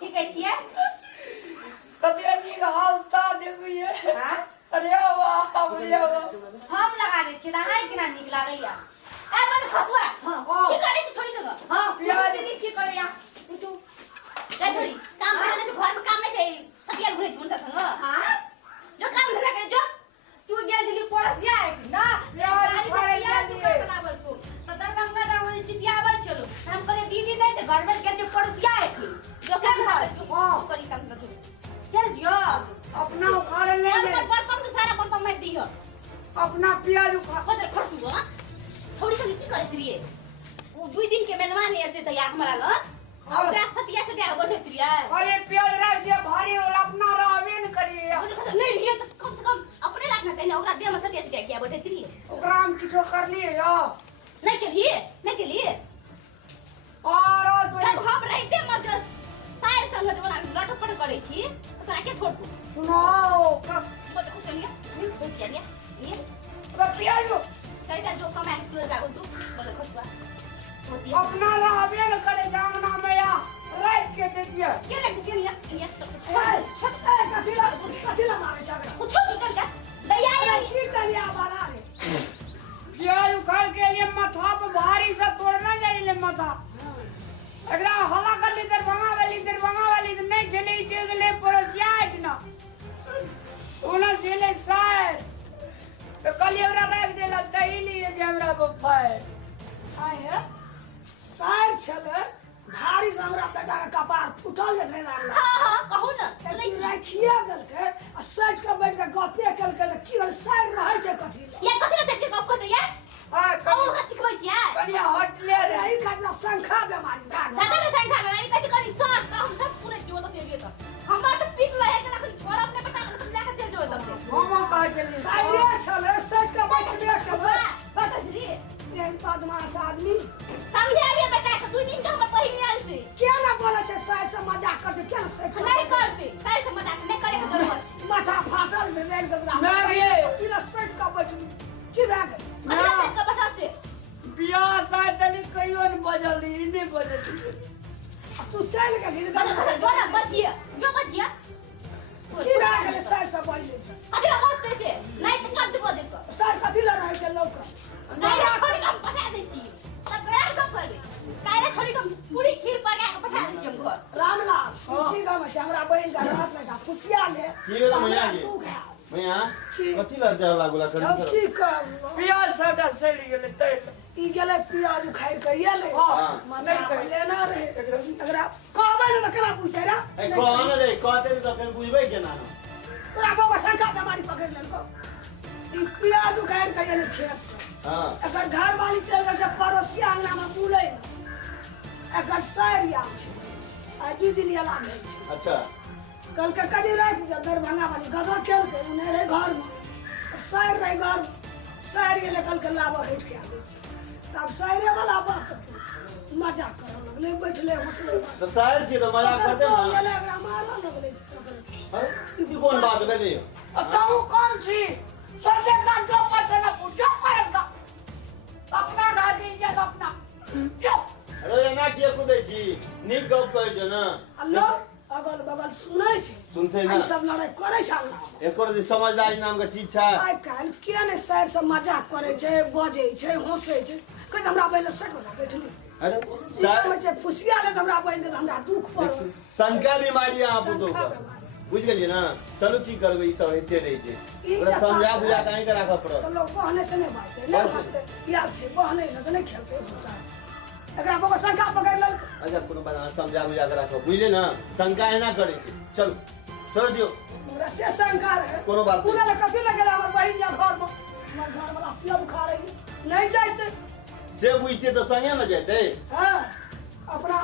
की कहै छियै कते नीक हालता देखिए हां अरे वाह बढ़िया हम लगा दै छी अहाँ केना नीक लागैया ए बस खसुआ हां की करे छी छोड़ी संग हां प्याज दीदी की करैया पूछू जा छोड़ी काम करे छ घर में काम नहीं छै सटिया घुरे छी मुनसा संग हां जो काम धंधा करे जो तू गेल छली पड़ोसिया है ना प्याज पड़ोसिया दुकान लागल तू तो दरभंगा जावे चिचिया आबै चलो हम कहले दीदी दे ते घर में के पड़ोसिया है जो काम करे तू करी काम तू चल जियो अपना उखाड़ ले पर बर्तन तो सारा बर्तन मैं दियो अपना प्याज उखाड़ खदर खसुआ छोड़ी संग की करे त्रिए वो 2 दिन के मेहमान है से तैयार हमरा ल और सटिया सटिया बैठे त्रिया अरे प्याज रख दे भारी वाला अपना रहबे न करिए नहीं लिए तो कम से कम अपने रखना चाहिए ओकरा देह में सटिया सटिया किया बैठे त्रिए ओकरा हम किछो कर लिए या नहीं के लिए और जब हम रहते मजस साइड संग जब लटपट करे छी तो तोरा के छोड़ दू सुनाओ बोल खुश लिया नहीं हो क्या ये प्याज सैटा जो कमाए तू जागो तू बोल खसुआ अपना रहबे न करे जामना मैया रख के दे दिए के रे के ये छक्का कथिला मारे छागरा कुछ की कर लिया दया यानी की करिया बाला रे प्याज उखाड़ के लिए माथा पे भारी से तोड़ना चाहिए माथा एकरा हला कर ली दरभंगा वाली तो नहीं चले चले पड़ोसिया हट ना ओना चले सार तो कल एकरा रख देला दही लिए जे हमरा बफाए आए सार छले भारी से हमरा बेटा के कपार फुटल जे राम हां कहू ना सुनै छी राखिया देलकै आ सज के बैठ के गपे केलकै त की सार रहै छै कथि ये कथि से के गप करते ये हां कहू का सिखबै छी यार कनिया हट ले रे रही खातिर संखा बीमारी भाग दादा ने संख्या में रानी कथि करी सर का हम सब सुनै छी ओत से लिए त हमरा तो पीट लहे के रखनी छोड़ अपने बेटा के तुम लेके चल जो तब से मामा कह चली साइडे छले सज के बैठ के बकरी ये बदमाश आदमी समझे आइए बेटा के 2 दिन का हम पहले आल से क्या ना बोले छै सार से मजाक कर छै क्या से नहीं करते साइड से मजाक नहीं करे के जरूरत छै माथा फाटल में रेल के ना रे इला सज के बैठ चिबा गए कथि से का बैठा से बियाह शायद तनी कहियो न बजली नहीं बजली तू चल के गिर कथि जो ना बचिए जो बचिए चिबा गए सार से बैठ ले कथि ना मस्त से नहीं तो कब दे को सार कथि ल रहै छै लोक नहीं छोड़ी हम पठा दै छी तब गैस गप करबे काहे छोड़ी हम पूरी खीर पका के पठा दै छी हम घर रामलाल की गाम छै हमरा बहिन का रात में का खुशिया ले की भेल मैया के? तू खा मैया की? कथी ला जरा लागुला अब करी की कर बियाह सादा सड़ी गेले तै ई गेले प्याज उखाड़ के ये ले हां मना पहले ना रहे अगर कहबै न केना पूछै रे ए कहन रे कहते तो फिर बुझबै केना न तोरा बाबा शंका बीमारी पकड़ लेलको ई प्याज उखाड़ के ये ले खेत हां अगर घर वाली चल गए से पड़ोसिया अंगना में बुलै अगर सर याद छै आ 2 दिन याला भेल छै अच्छा कल के कड़ी रात जो दरभंगा वाली गधा खेल के उन्हें रहे घर में सर रहे घर सर ये कल के लाभ हट के आवे छै तब सरे वाला बात मजाक करे लगले बैठले हंसले तो शायर छी तो मजाक करते ना गेले एकरा मारा लगले अरे ई कोन बात भेलै कहूँ कौन छी सबसे का जो पता ना पूछो पड़ेगा अपना गाड़ी के अपना जो अरे एना किया कुदै छी नीक गप कहै छ न अल्लाह अगल बगल सुनै छै सुनते ना ई सब लड़ाई करे छै अल्लाह एकर जे समझदारी नाम के चीज छै आइ काल्हि किया ने सर से मजाक करे छै बजे छै हंसे छै कहै हमरा पहले सट बना बैठली अरे सर में छै फुसिया ले हमरा बहिन के हमरा दुख पड़ल संख्या बीमारी अहाँ पुतो संख्या बुझ गेलिए ना चलू की करबै ई सब हेते रहै छै ओकरा समझा बुझा के के राखऽ तो पड़त लोग बहने से नहीं बाजते नहीं हंसते याद छै बहने न तो नहीं खेलते होता एकरा बाबा शंका पकड़ लेल अच्छा कोनो बात अहाँ समझा बुझा के राखऽ बुझले ना शंका एना करै छै चलू छोड़ दियो पूरा से शंका रहे कोनो बात पूरा ले कथि लगे हमर बहिन जा घर में हमर घर वाला पिया बुखा रही नहीं जाते से बुझते तो संगे न जेतै हां अपना